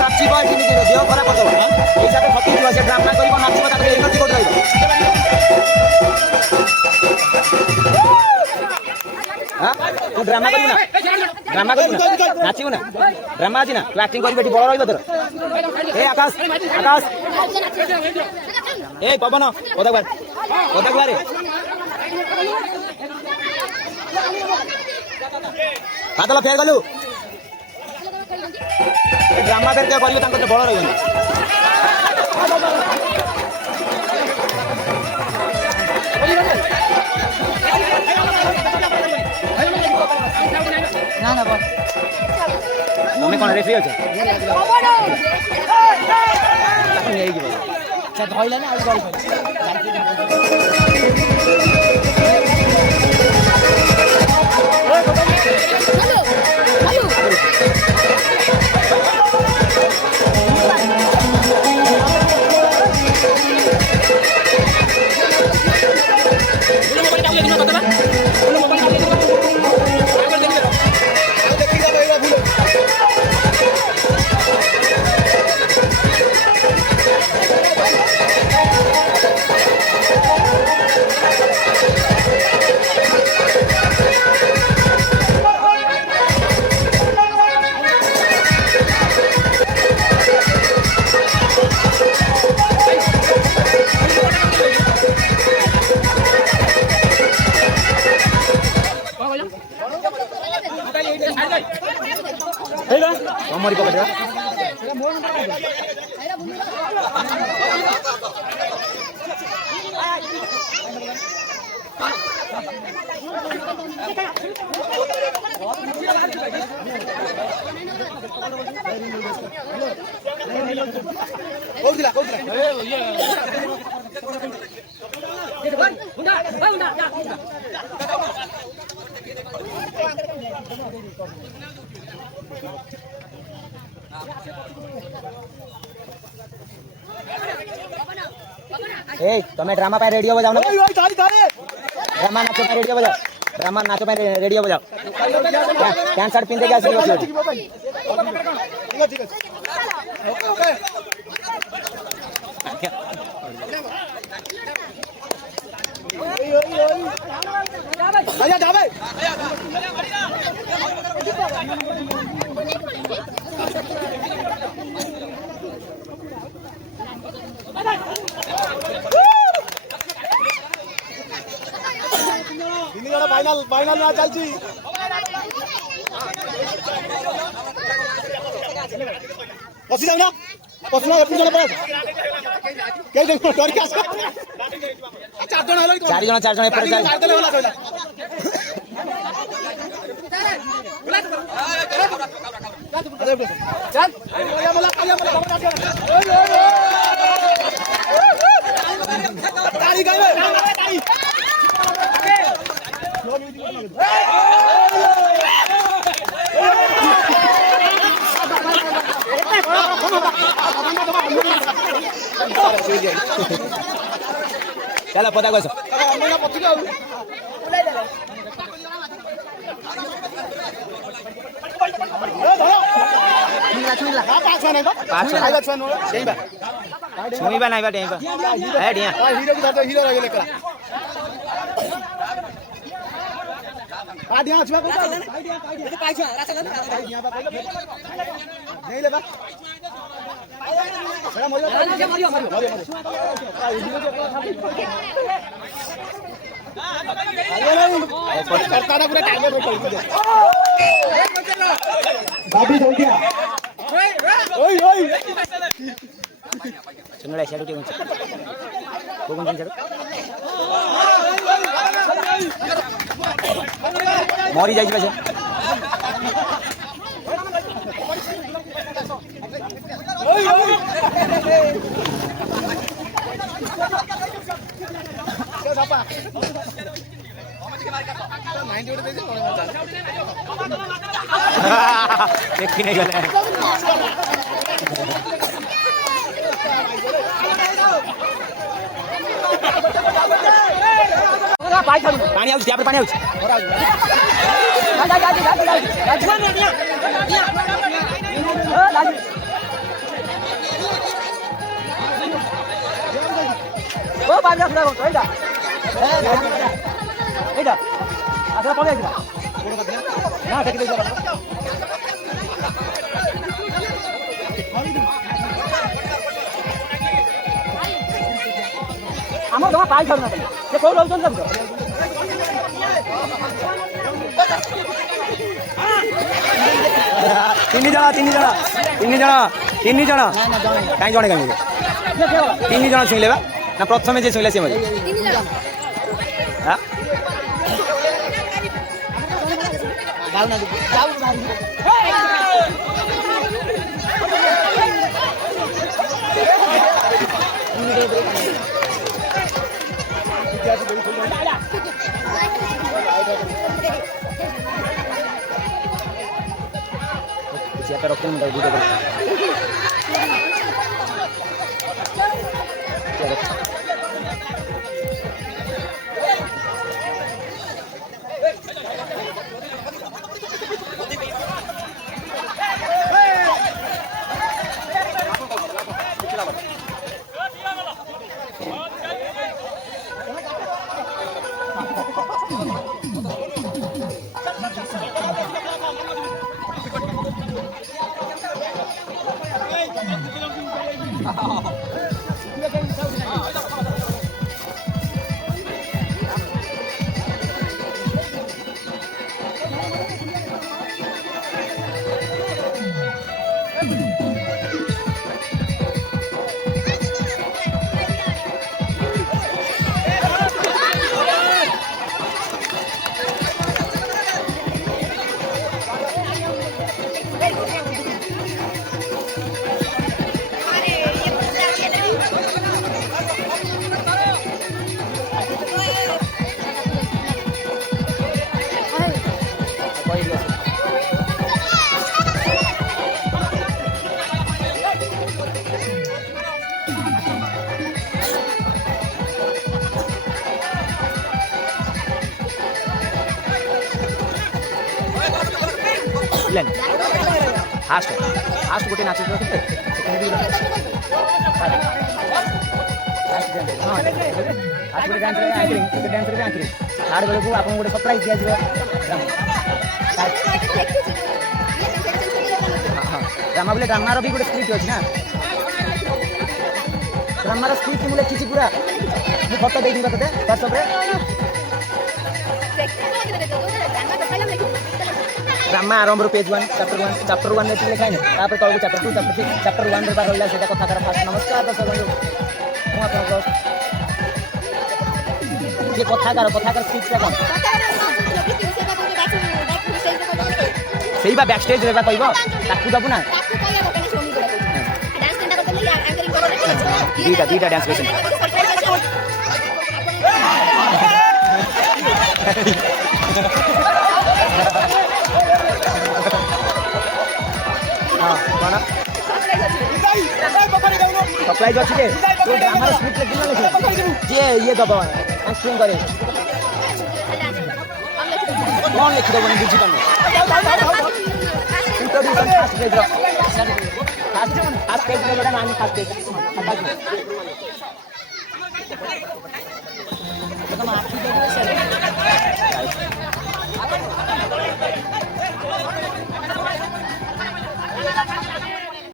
নাচিব দেহ ଖରାପ କରିଦେବ ଏଇ ହିସାବରେ ଠକିଯିବ ସେ ଡ୍ରାମା କରିବ ନାଚିବ ତାପରେ ଏନର୍ଜି କୋଉଠି ରହିବ तू ड्रामा करू ना नाचू ना ड्रामा अच्छी ना तू एक्टिंग कर बड़ रही तोर ए आकाश आकाश ए पवन पदा गुआरे हाथ फेर गलु ड्रामा फेर क्या कर बड़ रही ना ना बस तुम्हें कौन रेफरी अच्छा धरला ना हमारी पकड़ तुम्हें ड्रामा पे रेडियो बजाओ ना ड्रामा नाचो पे रेडियो बजाओ ड्रामा नाचो पे रेडियो बजाओ पैंट शर्ट पिंधे क्या फाइनल ना चलची पसी जाऊ ना पसना एपि जण पास के देखो डर के आस चार जण एपर जा चल आया मला ताली गावे ताली चलो पता कैसे छुईबा नहीं बा डेंबा ए डिया हीरो की तो हीरो रहे लेकरा आ डिया छुआ को पाई छुआ रासा कर डिया बा नहीं ले बा बड़ा मरियो करता ना पूरा टाइगर में पड़ गया बाबी हो गया ओए ओए चंगड़ा शेडू के कोन शेडू मरी जाई बसे ओए ओए क्या सापा देखी नहीं गले पानी आउछ पानी आउछ এইটা আচ্ছা পড়ে আসবা না ঠিক আছে আমার জমা পাই ছাড়ো না সে কোন লোকজন যাবে ତିନି ଜଣ କାହିଁ ଜଣେ କାହିଁ ତିନି ଜଣ ଛୁଇଁଲେ ବା ନା ପ୍ରଥମେ ଯିଏ ଛୁଇଁଲେ ସିଏ ମରିବ siapa rokok minta juga kan fast गोटे नाच बेलू आप गोटे सरप्राइज दिया ड्रामा बोले ड्रामार भी गोटे स्क्रिप्ट अच्छी ना ड्रामार स्क्रिप्ट मुझे लिखी पूरा मुझे फटो दे तोते व्हाट्सअप ड्रामा आरंभ पेज 1 चैप्टर 1 में लिखा है तापर तक चैप्टर 2 चैप्टर 3 चैप्टर 1 रे रहा से कथा कर फास्ट नमस्कार दर्शक बंधु मु आपन ये कथाकार स्क्रिप्ट कौन सही बा बैक स्टेज रे बा कहबो ताकू दबु ना दीटा डांस क्वेश्चन सरप्राइज अच्छी जे तो ड्रामार स्क्रिप्ट लिखना जे ये दबा एक्टिंग करे कौन लिख दबो बुझी पानी इंट्रोड्यूशन फास्ट पेज रे बड़ा नानी फास्ट पेज तो हम आपकी